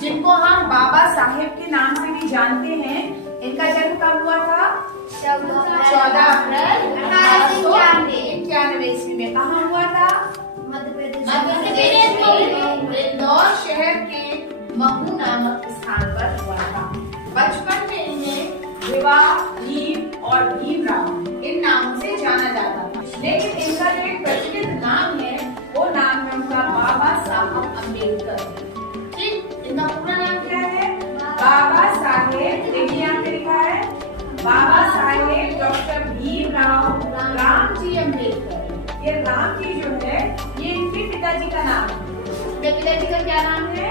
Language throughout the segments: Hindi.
जिनको हम बाबा साहेब के नाम से भी जानते हैं। इनका जन्म कब हुआ था? 14 अप्रैल 1891 ईस्वी में। कहाँ हुआ था? मध्य प्रदेश में इंदौर शहर के महू नामक स्थान पर हुआ था। बचपन में इन्हें विवाह, भीम और भीमराव इन नामों से जाना जाता था, लेकिन इनका जो एक प्रचलित नाम है वो नाम है उनका बाबा साहब अम्बेडकर। ठीक, इनका पूरा नाम क्या है? बाबा साहेब, देखिए यहाँ पे लिखा है बाबा साहेब डॉक्टर भीमराव रामजी अम्बेडकर। ये राम जी जो है ये इनके पिताजी का नाम है। इनके पिताजी का क्या नाम है?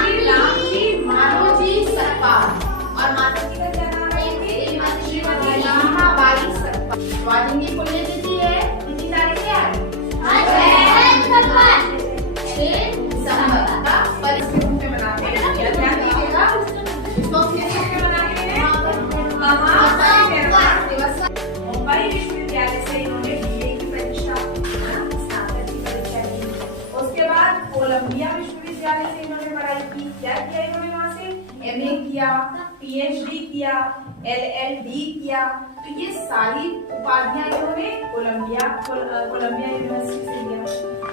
श्री रामजी माधोजी सरकार। और माता जी का क्या नाम है? श्रीमती रामाबाई सरकार। आज इनकी पुण्यतिथि है, कितनी तारीख है? 6 दिसंबर का पर्व के रूप में मनाते हैं। ध्यान दीजिएगा, इसको किस रूप में मनाते हैं? महापरिनिर्वाण दिवस। मुंबई विश्वविद्यालय से इन्होंने बीए की परीक्षा, स्नातक की परीक्षा की। उसके बाद कोलंबिया विश्वविद्यालय से इन्होंने पढ़ाई की। क्या किया इन्होंने वहाँ से? एमए किया, पीएचडी किया, एलएलबी किया। तो ये सारी उपाधियां इन्होंने कोलंबिया यूनिवर्सिटी से लिया।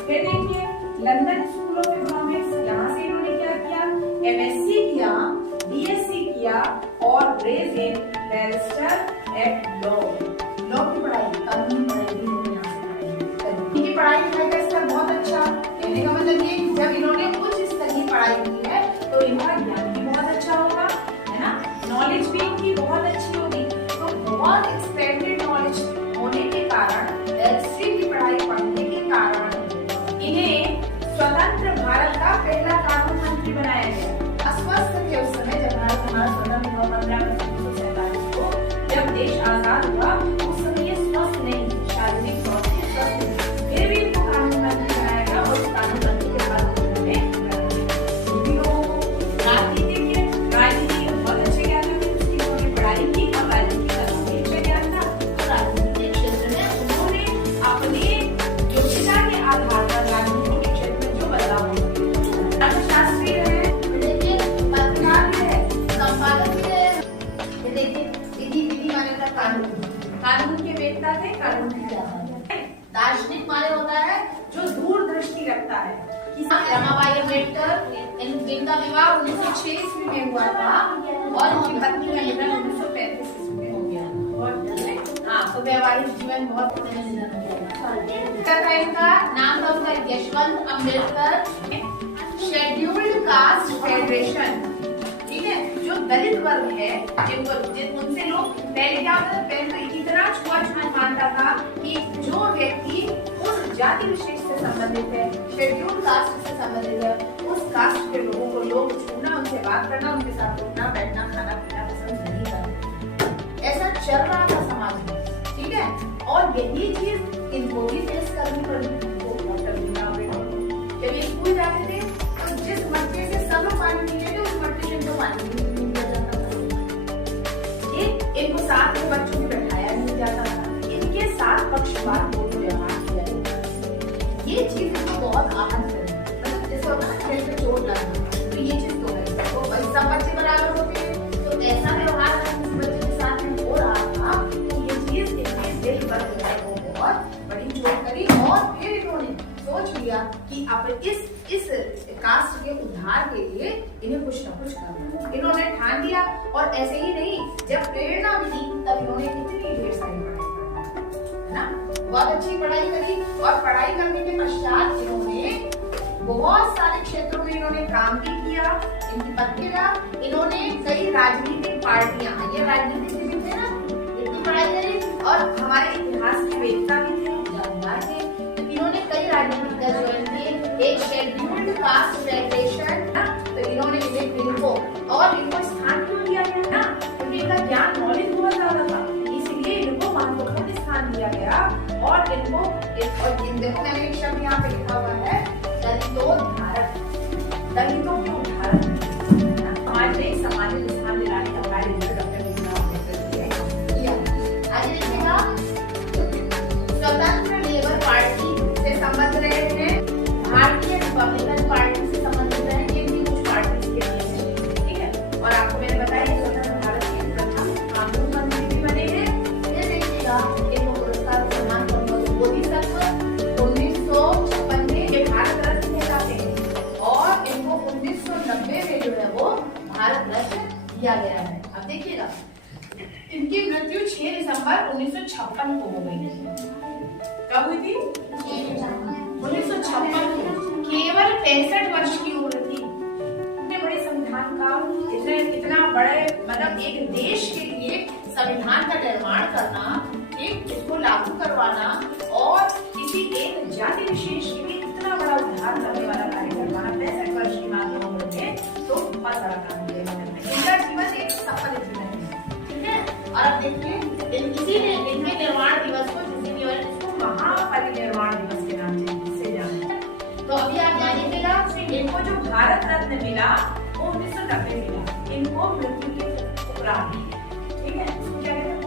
फिर देखिए लंदन स्कूल ऑफ इकोनॉमिक्स, यहाँ से इन्होंने क्या किया? एमएससी किया, बीएससी किया और ग्रेज इन बैरिस्टर एट लॉ की पढ़ाई, कानूनी पढ़ाई भी इन्होंने यहाँ से पढ़ाई। इनकी पढ़ाई लिखाई का स्तर बहुत अच्छा। कहने का मतलब ये जब इन्होंने उच्च स्तर की पढ़ाई की है तो इनका ज्ञान भी बहुत अच्छा होगा, है ना? नॉलेज भी इनकी बहुत अच्छी होगी। तो बहुत एक्सपेंडेड नॉलेज होने के कारण, बैरिस्ट्री की पढ़ाई पढ़ने के कारण इन्हें स्वतंत्र भारत का पहला कानून मंत्री बनाया गया। अस्वस्थ थे उस समय जब भारत हमारा स्वतंत्र हुआ 15 अगस्त 1947 को। जब देश आजाद हुआ उस समय ये स्वस्थ नहीं, शारीरिक तौर से स्वस्थ नहीं, फिर भी इनको कानून मंत्री बनाया गया। और कानून मंत्री के बाद राजनीति बहुत अच्छे ज्ञान में उसकी उन्होंने पढ़ाई की और राजनीति का भी अच्छा ज्ञान था। तो राजनीतिक क्षेत्र में उन्होंने अपने योग्यता के आधार पर राजनीति के क्षेत्र में जो बदलाव किए। अर्थशास्त्री रहे, देखिए पत्रकार भी रहे, संपादक भी रहे। ये देखिए विधि माने का कानून के वेत्ता थे, कानून की ज्ञाता। दार्शनिक माने होता है जो दूरदृष्टि रखता है। रमाबाई अम्बेडकर, इनका विवाह 1906 ईस्वी में हुआ था और उनकी पत्नी का निधन 1935 ईस्वी में हो गया। हाँ, तो वैवाहिक जीवन बहुत इनका नाम था उनका Yashwant Ambedkar. Scheduled caste federation, ठीक है, जो दलित वर्ग है उनसे लोग पहले क्या होता था? पहले तो इतना छुआछूत मानता था कि जो व्यक्ति उस जाति विशेष से संबंधित है, शेड्यूल्ड कास्ट से संबंधित है, उस कास्ट के लोगों को लोग छूना, उनसे बात करना, उनके साथ उठना बैठना खाना पीना पसंद नहीं करते। ऐसा चल रहा था समाज में, ठीक है। और यही चीज इनको भी फेस करनी पड़ी। जब ये स्कूल जाते थे तो जिस मटके से सब लोग पानी पीते थे उस मटके से इनको पानी नहीं दिया जाता था। इनको साथ में बच्चों को बैठाया नहीं जाता था। इनके साथ पक्षपात होकर व्यवहार किया जाता था। ये चीज इनको बहुत आहत करी, मतलब जैसे होता है ना खेल पे चोट लगना, तो ये चीज तो है। तो सब बच्चे बराबर होते हैं, तो ऐसा व्यवहार इस बच्चे के साथ में हो रहा था। तो ये चीज इनके दिल पर बहुत बड़ी चोट करी और फिर इन्होंने सोच लिया कि अब इस कास्ट के उद्धार के लिए इन्हें कुछ न कुछ करना। इन्होंने ठान लिया और ऐसे ही नहीं, जब प्रेरणा मिली तब इन्होंने इतनी ढेर सारी पढ़ाई करना, है ना? बहुत अच्छी पढ़ाई करी और पढ़ाई करने के पश्चात इन्होंने बहुत सारे क्षेत्रों में इन्होंने काम भी किया। इनकी पत्नी का इन्होंने कई राजनीतिक पार्टियां, ये राजनीतिक भी थे ना, इतनी पढ़ाई करी और हमारे इतिहास की वेदता भी थे, जानकार थे। इन्होंने कई राजनीतिक दल ज्वाइन किए, एक शेड्यूल्ड कास्ट फेडरेशन, तो इन्होंने इनको और इनको स्थान क्यों दिया गया ना? क्योंकि इनका ज्ञान नॉलेज बहुत ज्यादा था, इसलिए इनको महत्वपूर्ण स्थान दिया गया। और इनको देखो मैंने एक शब्द यहाँ पे लिखा हुआ है, दलितोद्धारक, दलितों के उद्धारक। समाज में सामाजिक स्थान दिलाने का कार्य डॉक्टर भीमराव अम्बेडकर किया। आगे देखिएगा, स्वतंत्र लेबर पार्टी से संबंध रहे थे, भारतीय रिपब्लिकन पार्टी से संबंधित रहे। ये भी कुछ पार्टी दिया गया है। अब देखिएगा, इनकी मृत्यु 6 दिसंबर 1956 को हो गई थी। कब हुई थी? 1956 को। केवल 65 वर्ष की उम्र थी। इतने बड़े संविधान का, इतना बड़े मतलब एक देश के लिए संविधान का निर्माण करना, एक इसको लागू करवाना और किसी एक जाति विशेष के लिए इतना बड़ा उद्धार करने वाला कार्य करवाना 65 वर्ष की मात्र उम्र में, तो बहुत बड़ा काम किया है। इनका जीवन एक सफल जीवन है, ठीक है। और अब देखिए, इसी ने इनके निर्माण दिवस को इसको महापरिनिर्वाण दिवस के नाम से जाना है। तो अभी आप जानिएगा, इनको जो भारत रत्न मिला वो 1990 मिला, इनको मृत्यु के उपरांत, ठीक है। क्या कहते हैं?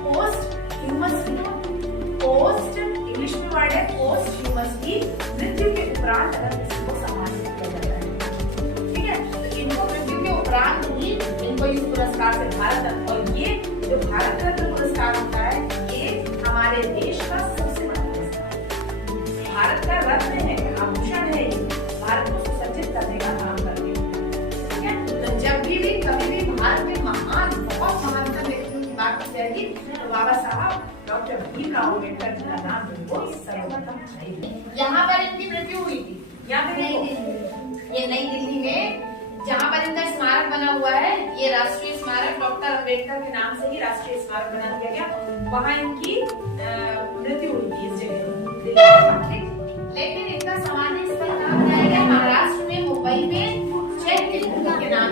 पोस्ट इंग्लिश में वर्ड है पोस्ट ह्यूमसली, मृत्यु के उपरांत अगर किसी को सम्मानित किया जाता है, ठीक है। तो इनको मृत्यु के उपरांत ही इनको इस पुरस्कार से भारत रत्न, और ये जो भारत रत्न पुरस्कार होता है ये हमारे देश का सबसे बड़ा पुरस्कार है। भारत का रत्न है, आभूषण है, ये भारत को सुसज्जित करने का काम करते हैं, ठीक है। तो जब भी कभी भी भारत में बहुत महानतम व्यक्तियों की बात की जाएगी तो बाबा साहब डॉक्टर भीमराव अम्बेडकर जी का नाम बिल्कुल सर्वप्रथम है। यहाँ पर इनकी मृत्यु हुई थी, यहाँ पे ये नई दिल्ली में, जहाँ पर इनका स्मारक बना हुआ है, ये राष्ट्रीय स्मारक डॉक्टर अम्बेडकर के नाम से ही राष्ट्रीय स्मारक बना दिया गया, वहाँ इनकी मृत्यु हुई थी इस जगह। लेकिन इनका समाधि स्थल कहाँ बनाया गया? महाराष्ट्र में, मुंबई में चैत्य भूमि के नाम